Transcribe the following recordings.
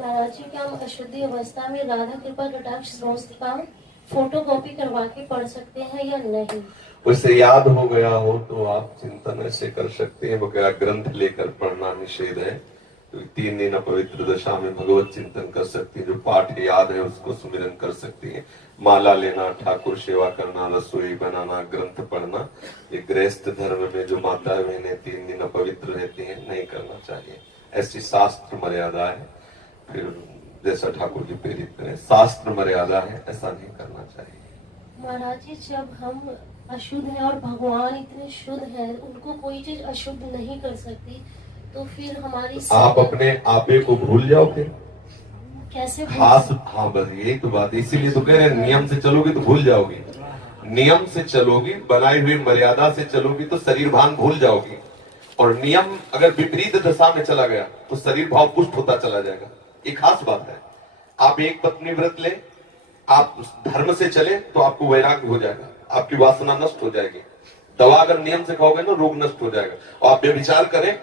महाराज जी, क्या हम अशुद्धि अवस्था में राधा कृपा कटाक्ष स्तोत्र का फोटोकॉपी करवा के पढ़ सकते हैं या नहीं? उसे याद हो गया हो तो आप चिंतन ऐसे कर सकते हैं, वगैरह ग्रंथ लेकर पढ़ना निषेध है। तो 3 दिन अपवित्र दशा में भगवत चिंतन कर सकती है, जो पाठ याद है उसको सुमिरन कर सकती है। माला लेना, ठाकुर सेवा करना, रसोई बनाना, ग्रंथ पढ़ना, ये गृहस्थ धर्म में जो माता बहनें 3 दिन अपवित्र रहती हैं, नहीं करना चाहिए। ऐसी शास्त्र मर्यादा है। फिर जैसा ठाकुर जी प्रेरित करें, शास्त्र मर्यादा है, ऐसा नहीं करना चाहिए। महाराज जी, जब हम अशुद्ध हैं और भगवान इतने शुद्ध हैं, उनको कोई चीज अशुद्ध नहीं कर सकती, तो फिर हमारी आप अपने आपे को भूल जाओ फिर कैसे हाँ बस यही तो बात है। इसीलिए तो कह रहे हैं नियम से चलोगी तो भूल जाओगी। नियम से चलोगी, बनाई हुई मर्यादा से चलोगी तो शरीर भान भूल जाओगी। और नियम अगर विपरीत दशा में चला गया तो शरीर भाव पुष्ट होता चला जाएगा। एक खास बात है, आप एक पत्नी व्रत ले, आप धर्म से चले तो आपको वैराग्य हो जाएगा, आपकी वासना नष्ट हो जाएगी। दवा अगर नियम से खाओगे ना, रोग नष्ट हो जाएगा। और आप व्यभिचार करें,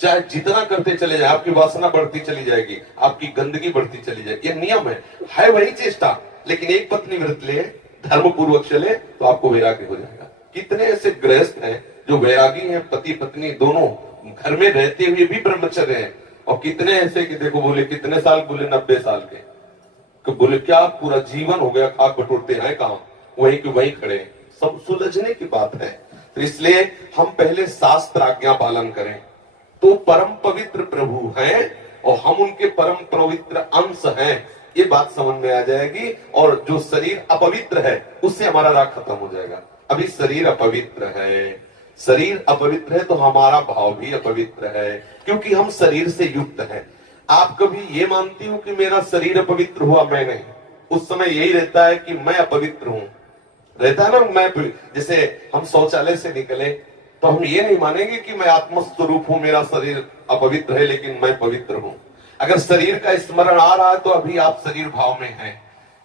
चाहे जितना करते चले जाए, आपकी वासना बढ़ती चली जाएगी, आपकी गंदगी बढ़ती चली जाएगी। ये नियम है वही चेष्टा। लेकिन एक पत्नी व्रत ले, धर्म पूर्वक चले तो आपको वैराग्य हो जाएगा। कितने ऐसे गृहस्थ हैं जो वैरागी हैं, पति पत्नी दोनों घर में रहते हुए भी ब्रह्मचर्य हैं। और कितने ऐसे कि देखो, बोले कितने साल, बोले 90 साल के। तो बोले क्या पूरा जीवन हो गया, खाक बटोरते हैं काम, वही के वही खड़े। सब सुलझने की बात है। तो इसलिए हम पहले शास्त्र आज्ञा पालन करें तो परम पवित्र प्रभु हैं और हम उनके परम पवित्र अंश हैं, ये बात समझ में आ जाएगी। और जो शरीर अपवित्र है उससे हमारा राग खत्म हो जाएगा। अभी शरीर अपवित्र है, शरीर अपवित्र है तो हमारा भाव भी अपवित्र है, क्योंकि हम शरीर से युक्त हैं। आप कभी ये मानती हो कि मेरा शरीर अपवित्र हुआ? मैं नहीं। उस समय यही रहता है कि मैं अपवित्र हूं, रहता है ना। मैं जैसे हम शौचालय से निकले तो हम ये नहीं मानेंगे कि मैं आत्मस्वरूप हूं, मेरा शरीर अपवित्र है लेकिन मैं पवित्र हूं। अगर शरीर का स्मरण आ रहा है तो अभी आप शरीर भाव में हैं।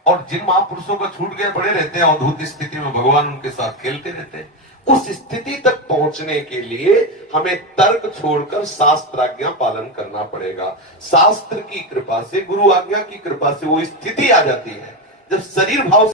और जिन महापुरुषों का छूट गए पड़े रहते हैं अवधूत स्थिति में, भगवान उनके साथ खेलते रहते हैं। उस स्थिति तक पहुंचने के लिए हमें तर्क छोड़कर शास्त्र आज्ञा पालन करना पड़ेगा। शास्त्र की कृपा से, गुरु आज्ञा की कृपा से वो स्थिति आ जाती है जब शरीर भाव